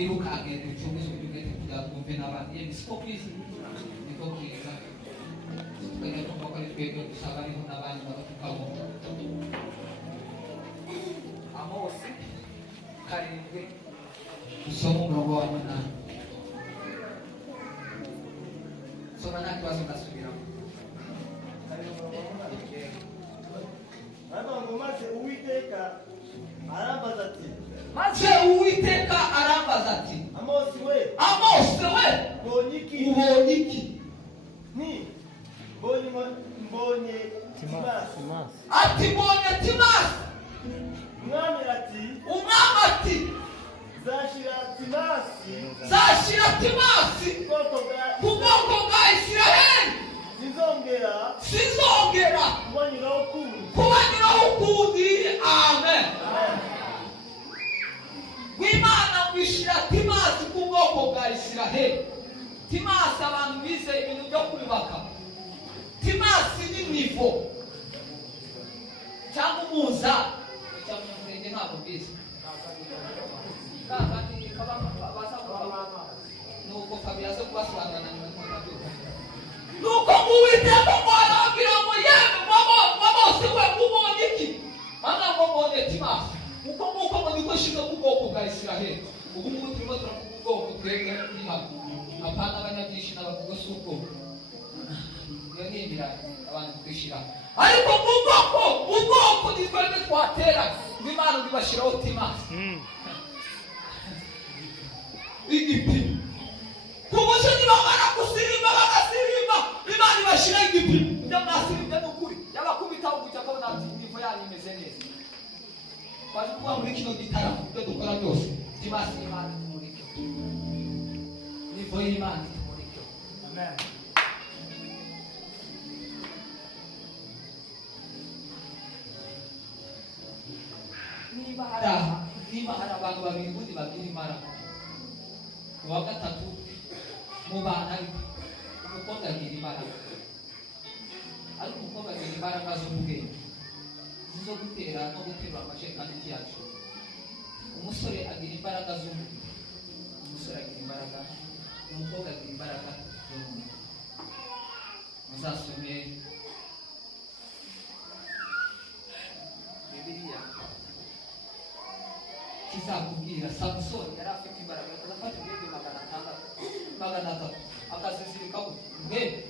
iruka agenda icyumweru cy'ubwete kugira ngo mve n'abandi siko kwiza niko kwiza tukajya kumva ko ari twebwe gusa bariho n'abandi babatukamo Amosi karindwi usoma umurongo wa 8 soma nta kibazo ndasubiramo maze Uwiteka arambaza ati Amosi we ubonye iki ni mbonye Timasi ati mbonye Timasi umwami ati zashira Timasi ku bwoko bwa Isiraheli sizongera kubanyuraho ukundi amen w'Imana wishira Timasi ku bwoko bwa Isiraheli. Timasi abantu bize ibintu byo kubaka. Timasi ni nivo cyangwa umuza cyangwa umurenge ntabwo bize kandi nuko Fabiazo kubasobanurana nuko Uwiteka Imana abwira ngo yewe Mose we ubonye iki mana ngo mbonye Timasi uko ngo niko shize ku bwoko bwa Isiraheli ubu ngubu turimo turavuga ubwoko twebwe n'ihano apana abanyabyinshi n'abavuga si ubwoko iyo ni ibirari abantu twishira ariko ubwoko ni twebwe twatera Imana ibashyiraho Timasi igipimo ku musozi bamara gusirimba bagasirimba Imana ibashyiraho igipimo ibyo mwasirimba ni ukuri yabakubitaho gutya akabona ati nivo yanyu imeze neza baje kuba muri kino gitaramo ibyo dukora byose Timasi Imana imurike nivo y'Imana imurike amen niba hari abantu babiri ubundi bagira imbaraga uwa gatatu mu bana ariko umukobwa agira imbaraga ariko umukobwa agira imbaraga z'ubwenge zo gutera no guterura amajerekani yacu umusore agira imbaraga z'umubiri umukobwa agira imbaraga z'umubiri muzasome Bibiliya kizakubwira Samusoni yari afite imbaraga akazafata ibirenge 600 akazizirikaho ubwenge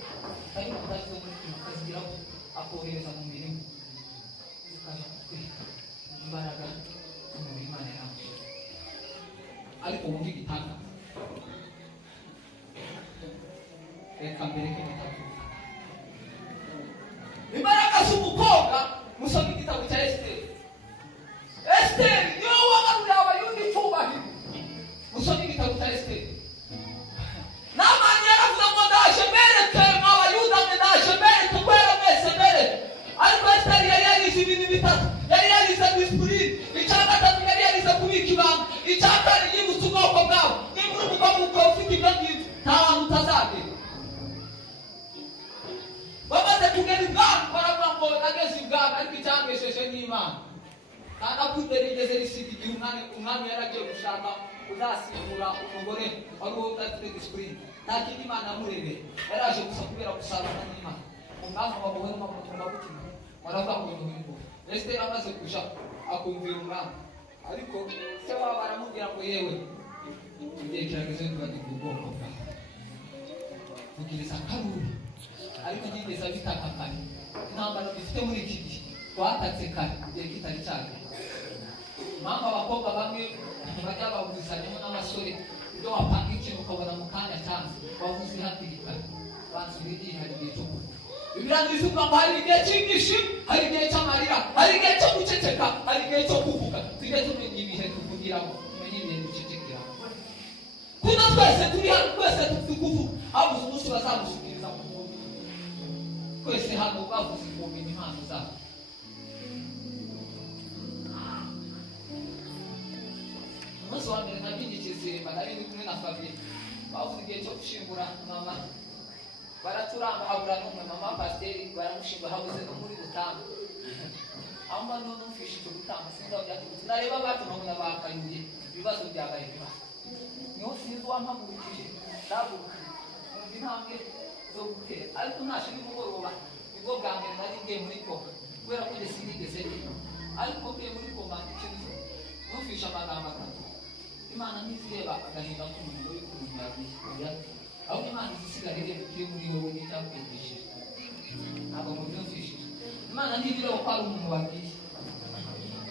kandi akazizo muri kino akazigiraho akohereza mu mirimo zikaje kutwika imbaraga umubiri Imana yamushyize ariko mu gitanga reka mbere k'igitabo imbaraga z'umukobwa musome igitabo cya Esiteri niyo wabaruriye abayuda icyubahiro musome igitabo cya Esiteri n'amani yaravuga ngo ndaje mbereke abayuda ndaje mbereke kwera mwese mbereke ariko Esiteri yari yarize ibintu bitatu yari yarize disipurine icya gatatu yari yarize kubika ibanga icya kane yibutse ubwoko bwabo niba uri umugabo ukaba ufite ibyo ngibyo nta hantu utazagera bamaze kugera ibwami baravuga ngo nageze ibwami ariko icyangesheje n'Imana kandi akundera igeze risiga igihe umwami yaragiye gushaka uzasimbura umugore wari uwo udafite disipurine nta kindi Imana yamurebeye yaraje gusa kubera gusarana n'Imana umwami wamuwe n'amamutunga gutima baravuga ngo n'uhindu Esiteri amaze kuja akumvira umwami ariko se waba aramubwira ngo yewe igihe kirageze ntibagirwe ubwoko bwawe vugiriza karuri ariko ntigeze abitaka kare intambara dufite muri iki gihe twatatse kare igihe kitari cyagera impamvu abakobwa bamwe bajya bavuzanyemo n'abasore ibyo wapanga ikintu ukabona mu kanya cyane wavuze hakiri kare banza igihe hari igihe cyo kuvuga ibirangiza uvuga ngo hari igihe cy'inyishi hari igihe cy'amarira hari igihe cyo guceceka hari igihe cyo kuvuga tujye tumenya ibihe tuvugiramo tumenye ibihe ducecekiramo kuko twese turi hano twese tuzi kuvuga habuze umunsi bazagusubiriza mu muntu twese hano bavuze kumenya impano zabo umunsi wa mbere nabyigikize nari ndi kumwe na Fabien bavuze igihe cyo gushingura mama baraturanga habura n'umwe mama pasiteri baramushingura habuze no muri gutanga aho mba numfishe icyo gutanga sinzi aho byaturutse nareba abacu nkabona bakayuye ibibazo byabaye ibibazo wampagurukije ndaguka numva intambwe zo gutera ariko ntashye nimugoroba nibwo bwa mbere nari ngiye muri koma kubera ko njye sinigeze niga ariko ngiye muri koma ikintu numvisha amagambo atatu imana ntizireba agahinda k'umuntu y'ukuntu yagiye ahubwo imana izisigara ireba ikiri muri wowe n'icyakwigishije ntabwo mubyumvishije imana ntizireba ko ari umuntu wabwiye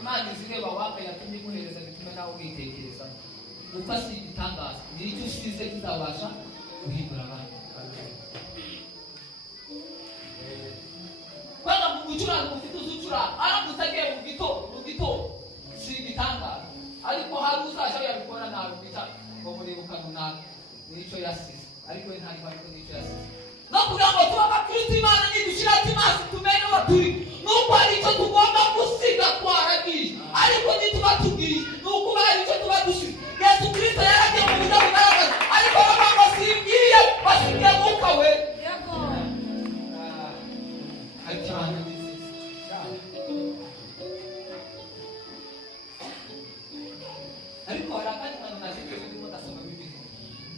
imana izireba waka yatumye iguhereza bituma nawe ubitekereza gupfa si igitangaza ni icyo usize kizabasha guhindura abantu kwanga mu gucuranga ufite uzucuranga aramutse agiye mu gito si igitangaza ariko hari uzaje yabikora nabi bita ngo muribuka runaka n'icyo yasize ariko we ntari ariko n'icyo yasize no kugira ngo tuba abakristo imana nidushyira timazi tumenye aho turi nuko hari icyo tugomba gusiga twaragiye ariko nituba tubwiye nuko hari icyo tuba dusize yesu kristo yaragiye mu buryo bugaragaza ariko baba basimbwiye basigiye mwuka we ariko hari akandi kantu nazibwiye ndimo ndasoma bibiliya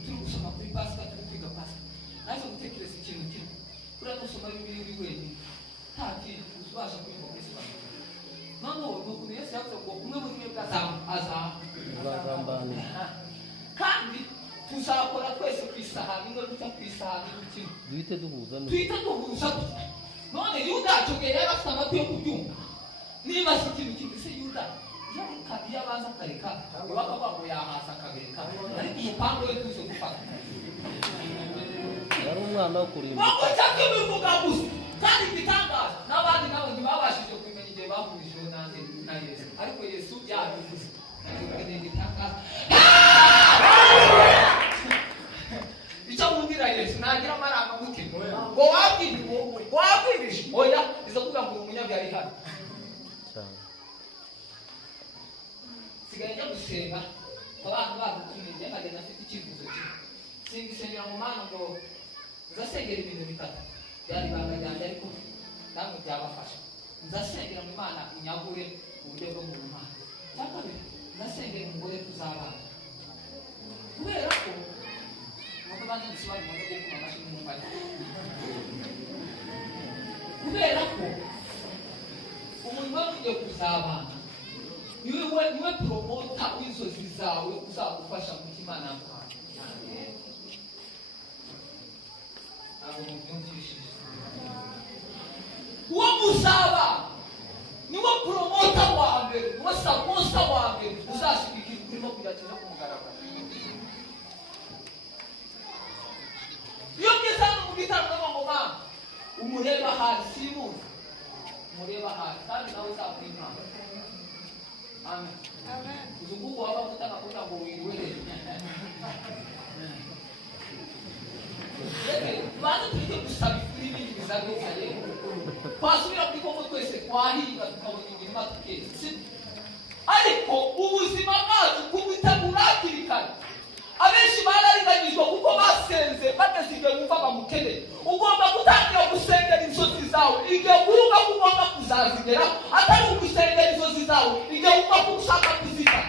turi gusoma kuri pasika turi kwiga pasika naje gutekereza ikintu kimwe kuriya nusoma bibiliya uri wenyine nta kintu uzabasha kuyiga kuri siporo noneho ni ukuntu yesu yavuze ngo umwe muri mwe bwazambane kandi tuzakora twese ku isahani imwe duca ku isahani y'umukino duhite duhuza none yuda icyo gihe yari afite amatwi yo kubyumva niba si ikintu kimwe se yuda iyo abanza akareka bakavuga ngo yahaza akabereka ariko umupangu we tuze gufata yari umwana wo kurimba waguca kwibivuga gusa kandi igitangaza n'abandi nabo ntibabashije kumenya igihe bahurijeho na yesu ariko yesu yabivuze ni igitangaza icyo wumvira yesu ntagira amarangamutima ngo wabwirije oya izo kuvuga ngo umunyabyaha ari hano sigaye njya gusenga abantu badutumiye njye nkagenda afite icyifuzo kimwe singisengera mu mana ngo nzasengera ibintu bitatu byari ibanga ryanjye ariko namwe byabafasha nzasengera mu mana unyagure uburyo bwo mu mana cya kabiri nzasengera umugore tuzabana kubera ko nuko abandi bisobanura ngo gukoma amashyi n'umubare kubera ko umuntu we tugiye kuzabana niwe promota w'inzozi zawe uzagufasha mu Imana yaguhaye ntabwo mubyumvishije uwo muzaba niwe promota wa mbere niwe saposa wa mbere uzashigikira urimo kuyakira ku mugaragaro iyo mwiza hano mu gitaramo ngo mama umureba hasi simuzi umureba hasi kandi nawe uzamuha impano amen uzunguko waba kutaka kuta ngo wiwele baza tujye gusaba ifuri ibindi bizaguka rero twasubira kuri kongo twese twahinga tukabona imirima tukeza ariko ubuzima bwacu kubutegura hakiri kare abenshi barariganyijwe kuko basenze bageze igihe wumva bamukeneye ugomba gutangira gusengera inzozi zawe igihe wumva ko ugomba kuzazigera atari ugusengera inzozi zawe igihe wumva ko ushaka kuzita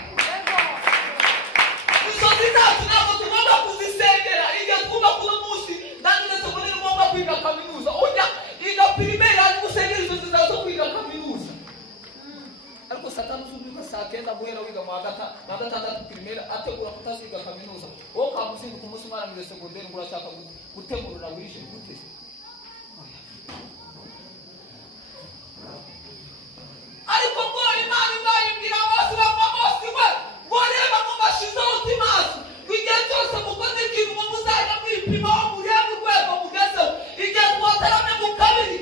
inzozi zacu ntabwo tugomba kuzisengera igihe twumva ko uno munsi ndangire segonderi ugomba kwiga kaminuza ujya iga pirimeri ari gusengera inzozi zawe zo kwiga kaminuza ariko satani uzumva saa kenda guhera wiga mu wa gatandatu pirimeri ategura kutaziga kaminuza wowe ukamuzinduka umunsi umaranire segonderi ngo urashaka gutegurira wishe gute ariko ngo imana imwayibwira bose bava bose we ngo reba ngo bashizeho timazi igihe cyose mukoze ikintu ngo muzajya mwipimaho murebe urwego mugezeho igihe twoterame mu kabiri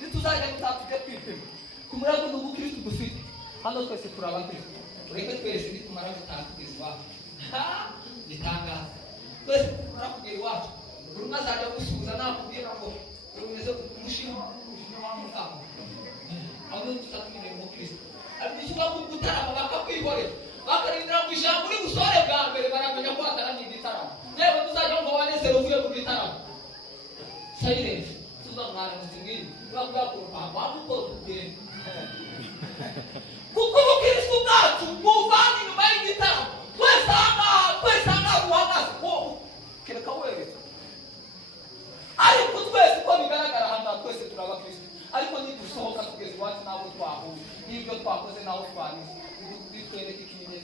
nituzajya tutatujye kwipima ku murego ni ubukristu dufite hano twese turi abakristu ureke twese nitumara gutanga kugeza iwacu gitangaza twese tumara kugera iwacu buri umwe azajya gusuhuza nakubwira ngo urumeze umushima wa mugabo aho tutatumire umukristu abishyura mu gutarama bakakwihorera bakarindira mu ijambo uri gusore bwa mbere baramenya ko hataramye igitaramo yewe tuzajya ngo wanezero uvuye mu gitaramo silence tuzamwana muzimwiri bakubwira wamukora kugenda kuko ubukristu bwacu buvana inyuma y'igitaramo twese ahangaha duhagaze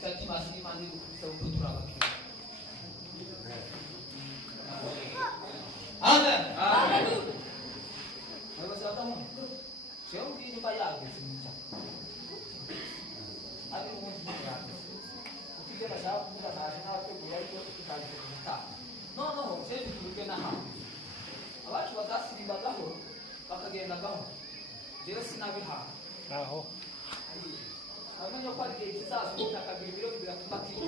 sati masima ndi kukutura abakiriya. Amen. Amen. Abasatamu. Sio mbi nyumba yake simcha. Abi mungu yake. Ukigera sababu kuna na watu kwa kikaza. No, sasa turuke na hapo. Abatu bakasiri bagaho bakagenda gaho. Jere sinabiha. Aho. Amenya kwa gihe kizaza utakabiriro birakubakite.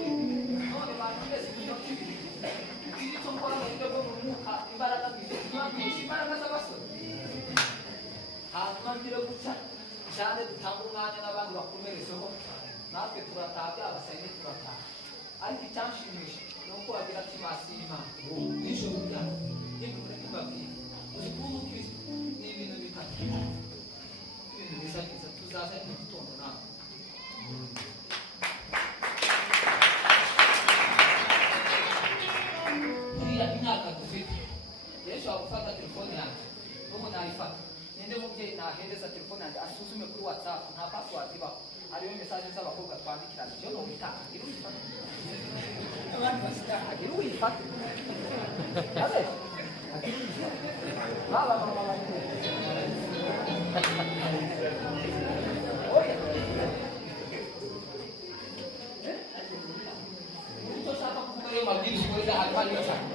None bantu bese bidokibiri. Kiri tombora ngo ngo muka imbaraga bizi. Imbaraga z'abasore. Hanyuma ngire guca cyane dutanga umwanya n'abandi bakomerezeho. Natwe turatabya abasayine turataha. Ariko icyanshimisha nuko wagira ati masima. Nijoro ryako. Yewe muri babiri. Ukuntu Kristo ni ibintu bitatu. Ibintu bisakiza tuzaza mu gitondo nawe. Iriya imyaka dufite Yesu agufata telefone yanjye n'ubu nayifata ninde mubyeyi nahereza telefone yanjye asuzume kuri WhatsApp nta password ibaho ariyo message z'abakobwa twandikirana cyo no bitanga iru ifata abandi basitaka iru ifata abe baba mama oye sasa kukumare mabili kuweza hapana sana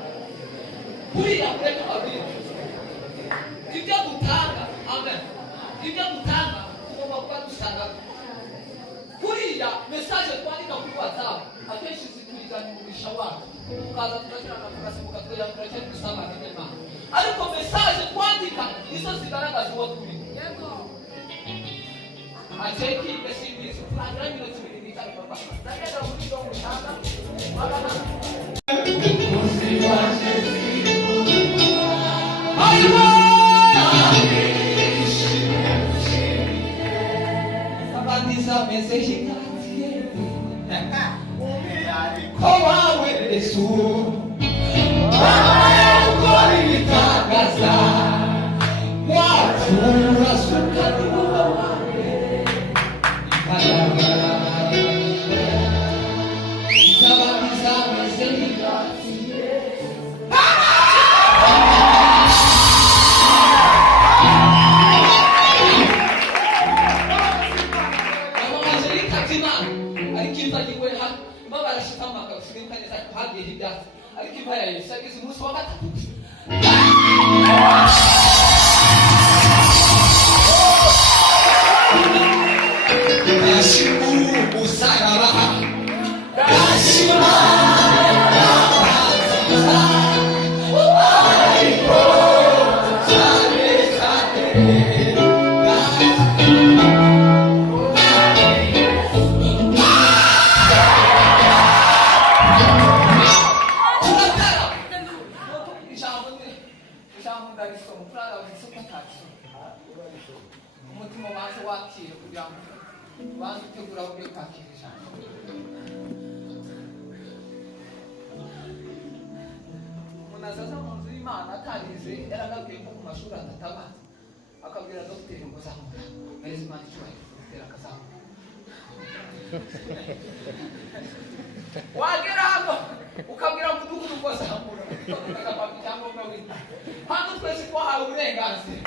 kulia kuleta mabili kijya gutanga amen kijya gutanga ugomba kuba dusanga kulia message twandika kuri WhatsApp akenshi zitulizana mu bishawaga ukaza turakirana tugasemuka turacyari gusaba n'imana ariko message twandika izo zigaragaza uwo turi yego acheki message program ino tubirika papa ndagenda muri ndo mushaka bagana Sabaniza message Kowa weresu Kori litagaza Watura sukari wawane Sabaniza message Wagera hano ukabwira mudugudu ngo zamura ukagapaka cyangwa wita hano twese twahawe uburenganzira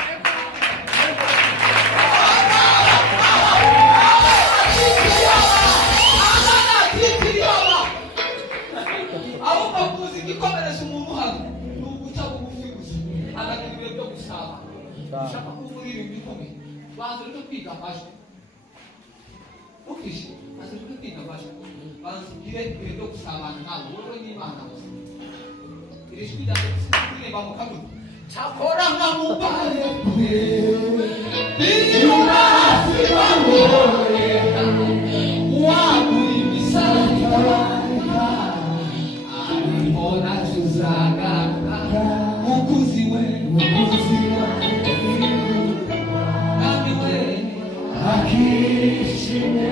aho bakuzi igikomereza umuntu hano ni uguca bugufi gusa agagira ibyo byo gusaba ushaka kumuririmba ikomeye banza uri kwiga amajwi ukishe banza uri kwiga amajwi banza ugire ibyo byo gusabana nawe wowe n'Imana gusa iri jwi ryawe kuririmba mu kanwa cyakora nka mubare iyo hafi bamwoye waguye imisanzu ariko nacuzaga umukuzi we kandi we akishimye